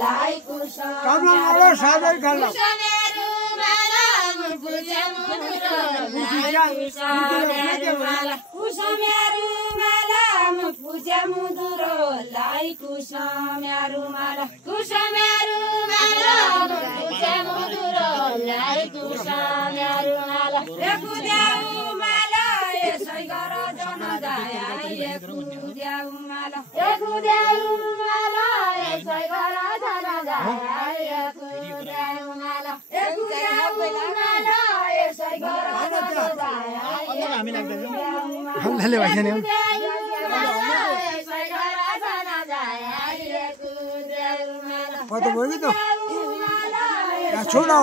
लाई कुसम कामला सादै खाला कुसमेरु माला मुपुजे मुदुरो लाई कुसमेरु माला कुसमेरु माला मुपुजे मुदुरो लाई कुसमेरु माला कुसमेरु माला मुपुजे मुदुरो लाई कुसमेरु माला एकुद्याउ माला यसै गर जन जाया एकुद्याउ माला यसै गर जन जाया एकुद्याउ माला यसै गर जन जाया हमले भएन नि कत भयो त छोडा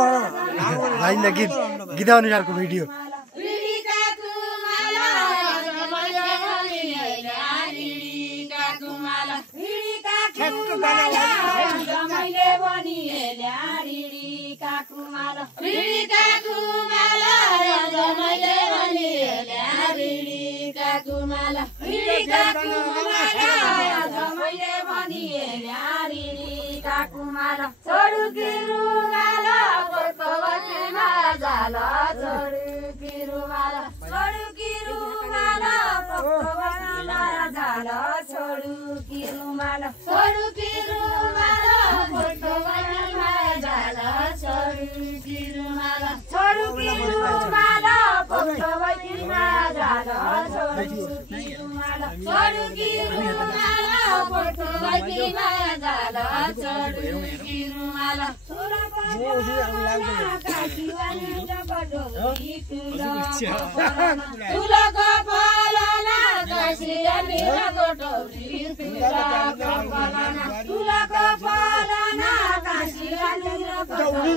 लाइन गीत गीत अनुसारको भिडियो छोडु किरुमाला पतवतीमा जाला छोडु किरुमाला पतवतीमा जाला छोडु किरुमाला पतवतीमा जाला छोडु किरुमाला पतवतीमा जाला छोडु किरुमाला पतवतीमा जाला छोडु किरुमाला तुलको फलना कासिया निरको टौरी तुलको फलना कासिया निरको टौरी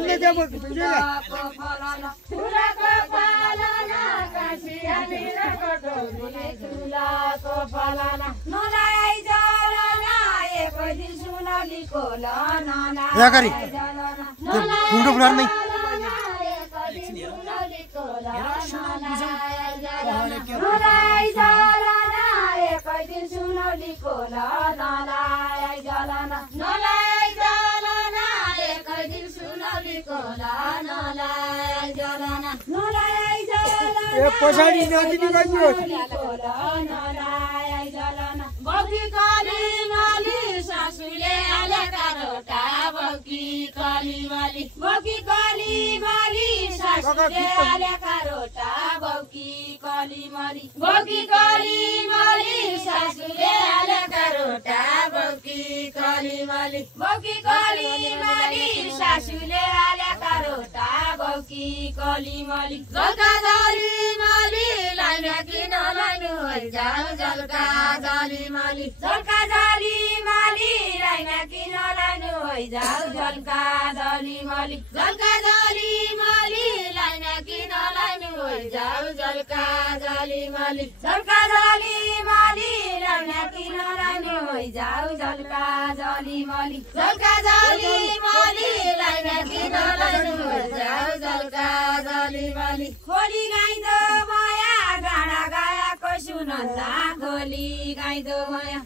तुलको फलना कासिया निरको टौरी तुलको फलना नलाई जलना एक दिन सुनलीको लना या गरी कुण्डो फुलार नै नलाई जलना एक दिन सुनलीको नलाई जलना एक दिन सुनलीको नलाई जलना ए पछाडी नदिने गयो नलाई जलना बगी काली माली सासुले आलेका रोटा बगी काली माली सासुले आलेका रोटा बगी काली माली सासुले आलेका रोटा बगी काली माली सासुले आलेका रोटा बगी काली माली जलका जाली माली लाइन किन लाइनु जाऊ जलका जाली माली लाइन किन लाइनु जाऊ जलका जाली माली लाइन किन लाइनु जाऊ जलका जाली माली लाइन किन लाइनु जाऊ जलका जाली माली लाइन किन लाइनु जाऊ जलका जाली माली खोली गाइदो माया गाडा गायाको सुनन्दा खोली गाइदो माया